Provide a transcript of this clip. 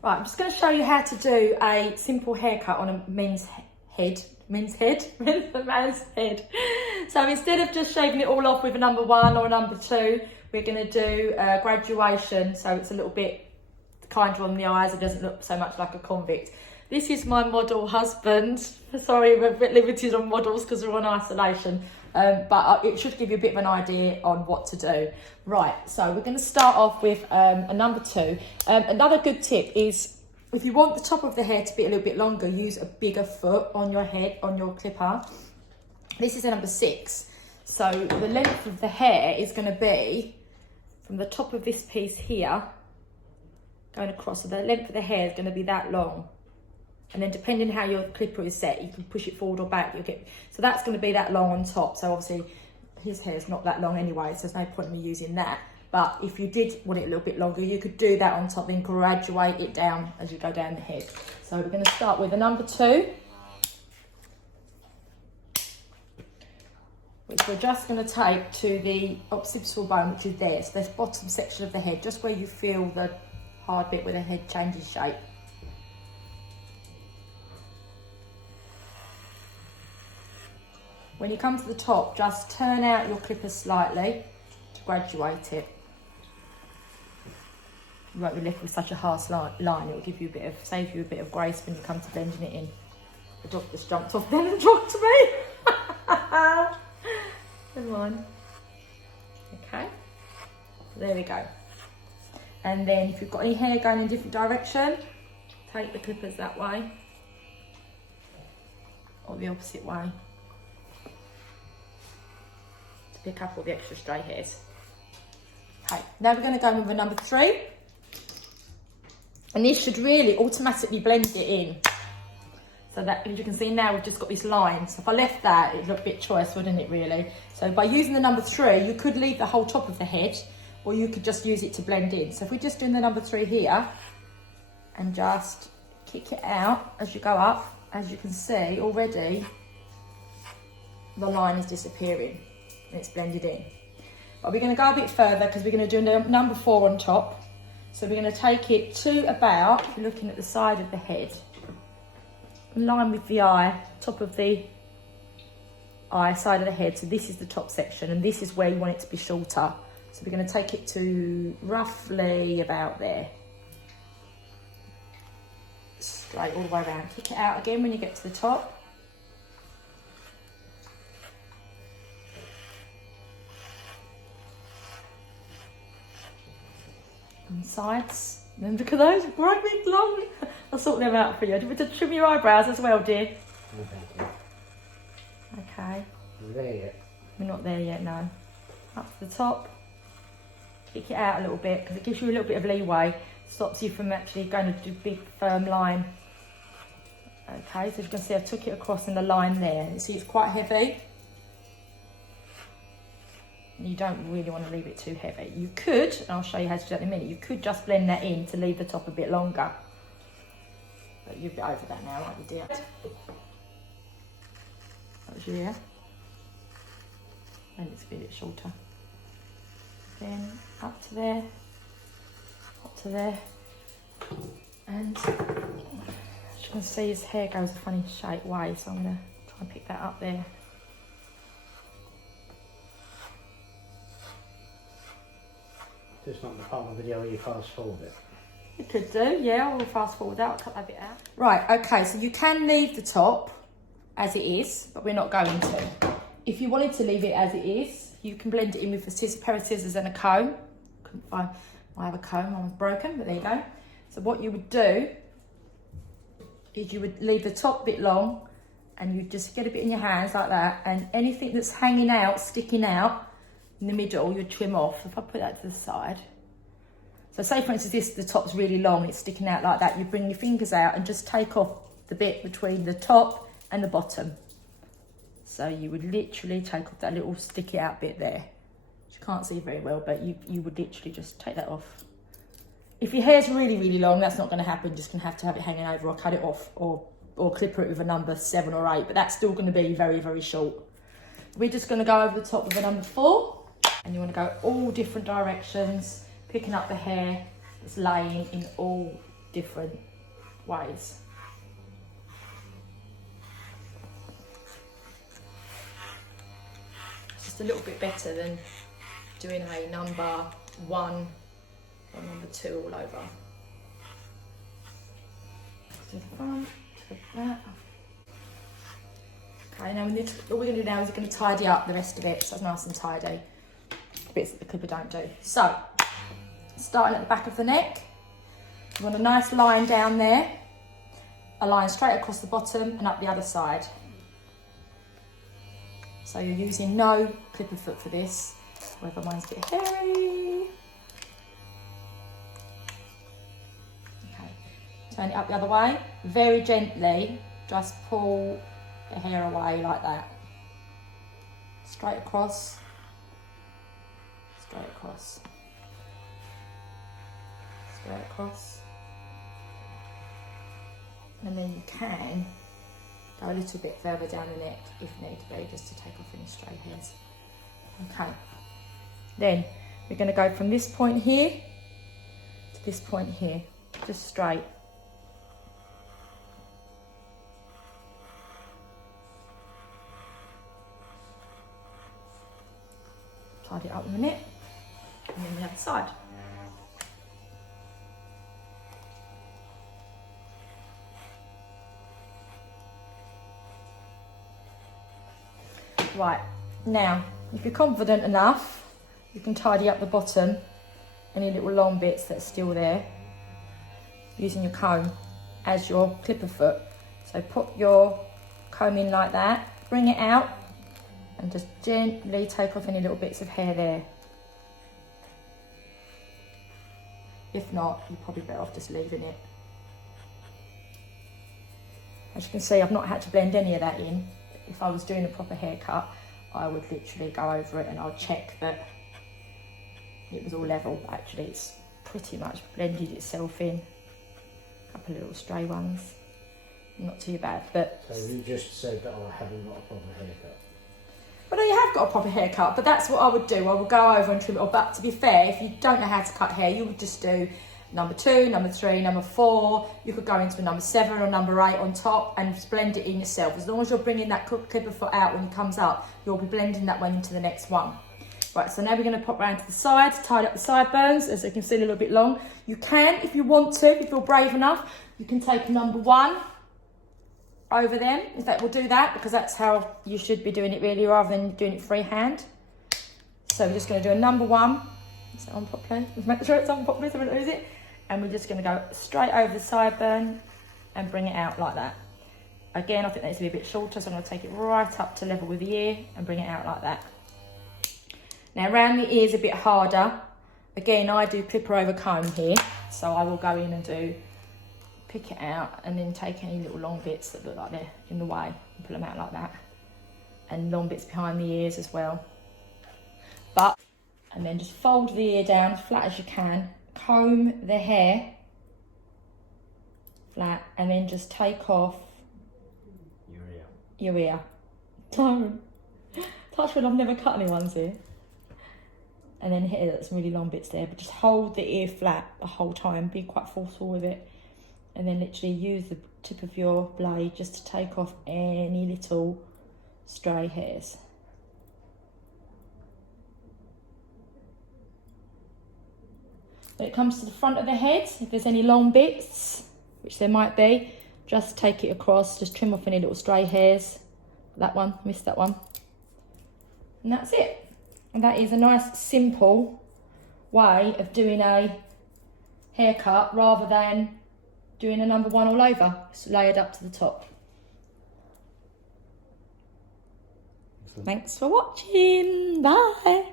Right, I'm just going to show you how to do a simple haircut on a man's head. So instead of just shaving it all off with a number 1 or a number 2, we're going to do a graduation, so it's a little bit kinder on the eyes. It doesn't look so much like a convict. This is my model husband. Sorry, we're a bit limited on models because we're on isolation, but it should give you a bit of an idea on what to do. Right, so we're going to start off with a number 2. Another good tip is, if you want the top of the hair to be a little bit longer, use a bigger foot on your head, on your clipper. This is a number 6. So the length of the hair is going to be from the top of this piece here, going across. So the length of the hair is going to be that long. And then depending how your clipper is set, you can push it forward or back. So that's going to be that long on top. So obviously his hair is not that long anyway, so there's no point in me using that. But if you did want it a little bit longer, you could do that on top, then graduate it down as you go down the head. So we're going to start with a number 2, which we're just going to take to the occipital bone, which is there. So this bottom section of the head, just where you feel the hard bit where the head changes shape. When you come to the top, just turn out your clipper slightly to graduate it. You won't be left with such a harsh line. It will give you save you a bit of grace when you come to blending it in. The dog just jumped off then and dropped to me. Come on. Okay, there we go. And then if you've got any hair going in a different direction, take the clippers that way or the opposite way to pick up all the extra stray hairs. Okay, now we're going to go in with a number 3. And this should really automatically blend it in. So that, as you can see now, we've just got this line. So if I left that, it'd look a bit choice, wouldn't it really? So by using the number 3, you could leave the whole top of the head, or you could just use it to blend in. So if we just do the number 3 here, and just kick it out as you go up, as you can see already, the line is disappearing and it's blended in. But we're going to go a bit further because we're going to do number 4 on top. So we're going to take it to about, if you're looking at the side of the head, in line with the eye, top of the eye, side of the head. So this is the top section, and this is where you want it to be shorter. So we're going to take it to roughly about there. Straight all the way around. Kick it out again when you get to the top. And sides. And look at those, great big long. I'll sort them out for you. Do you want to trim your eyebrows as well, dear? No, thank you. Okay. Are we there yet? We're not there yet, no. Up to the top. Kick it out a little bit because it gives you a little bit of leeway. Stops you from actually going to do a big firm line. Okay, so you can see I took it across in the line there. You see it's quite heavy. You don't really want to leave it too heavy. You could, and I'll show you how to do that in a minute, you could just blend that in to leave the top a bit longer. But you'll be over that now, aren't you, dear? That was your ear. And it's a bit shorter. Then up to there, up to there. And as you can see, his hair goes a funny shape way, so I'm going to try and pick that up there. Just not the part of the video where you fast forward it. You could do, yeah, we'll fast forward that, I'll cut that bit out. Right, okay, so you can leave the top as it is, but we're not going to. If you wanted to leave it as it is, you can blend it in with a pair of scissors and a comb. Couldn't find, I have a comb, mine's broken, but there you go. So what you would do is you would leave the top bit long and you just get a bit in your hands like that, and anything that's hanging out, sticking out in the middle, you trim off. If I put that to the side. So say for instance the top's really long, it's sticking out like that, you bring your fingers out and just take off the bit between the top and the bottom. So you would literally take off that little sticky out bit there. You can't see very well, but you would literally just take that off. If your hair's really, really long, that's not going to happen. You're just going to have it hanging over, or cut it off, or clipper it with a number 7 or 8, but that's still going to be very, very short. We're just going to go over the top with a number 4, and you want to go all different directions, picking up the hair that's laying in all different ways. It's just a little bit better than doing a number 1 or number 2 all over. To the front, to the back. Okay, now all we're going to do now is we're going to tidy up the rest of it so it's nice and tidy. Bits that the clipper don't do. So, starting at the back of the neck, you want a nice line down there, a line straight across the bottom and up the other side. So you're using no clipper foot for this, whether mine's a bit hairy. Okay, turn it up the other way, very gently, just pull the hair away like that. Straight across, straight across, straight across. And then you can go a little bit further down the neck if need be, just to take off any stray hairs. Okay, then we're going to go from this point here to this point here, just straight. Tidy it up in a minute, and then the other side. Right, now, if you're confident enough, you can tidy up the bottom, any little long bits that are still there, using your comb as your clipper foot. So put your comb in like that, bring it out, and just gently take off any little bits of hair there. If not, you're probably better off just leaving it. As you can see, I've not had to blend any of that in. If I was doing a proper haircut, I would literally go over it and I'll check that it was all level. But actually, it's pretty much blended itself in. A couple of little stray ones, not too bad. But so you just said that I haven't got a proper haircut. Well, no, you have got a proper haircut, but that's what I would do. I would go over and trim it all. But to be fair, if you don't know how to cut hair, you would just do number 2, number 3, number 4. You could go into a number 7 or number 8 on top and blend it in yourself. As long as you're bringing that clipper foot out when it comes up, you'll be blending that one into the next one. Right, so now we're going to pop round to the side, tidy up the sideburns, as you can see, a little bit long. You can, if you want to, if you feel brave enough, you can take a number 1 over them. In fact, we'll do that because that's how you should be doing it really, rather than doing it freehand. So we're just going to do a number 1. Is that on properly? Make sure it's on properly so we don't lose it. And we're just going to go straight over the sideburn and bring it out like that. Again, I think that needs to be a bit shorter, so I'm going to take it right up to level with the ear and bring it out like that. Now, around the ears a bit harder. Again, I do clipper over comb here, so I will go in and pick it out and then take any little long bits that look like they're in the way and pull them out like that. And long bits behind the ears as well. And then just fold the ear down as flat as you can. Comb the hair flat and then just take off your ear. Don't touch wood, I've never cut anyone's ear. And then here, there's some really long bits there, but just hold the ear flat the whole time. Be quite forceful with it. And then literally use the tip of your blade just to take off any little stray hairs. When it comes to the front of the head, if there's any long bits, which there might be, just take it across, just trim off any little stray hairs. That one, missed that one. And that's it. And that is a nice, simple way of doing a haircut rather than doing a number 1 all over. It's layered up to the top. Thanks for watching. Bye.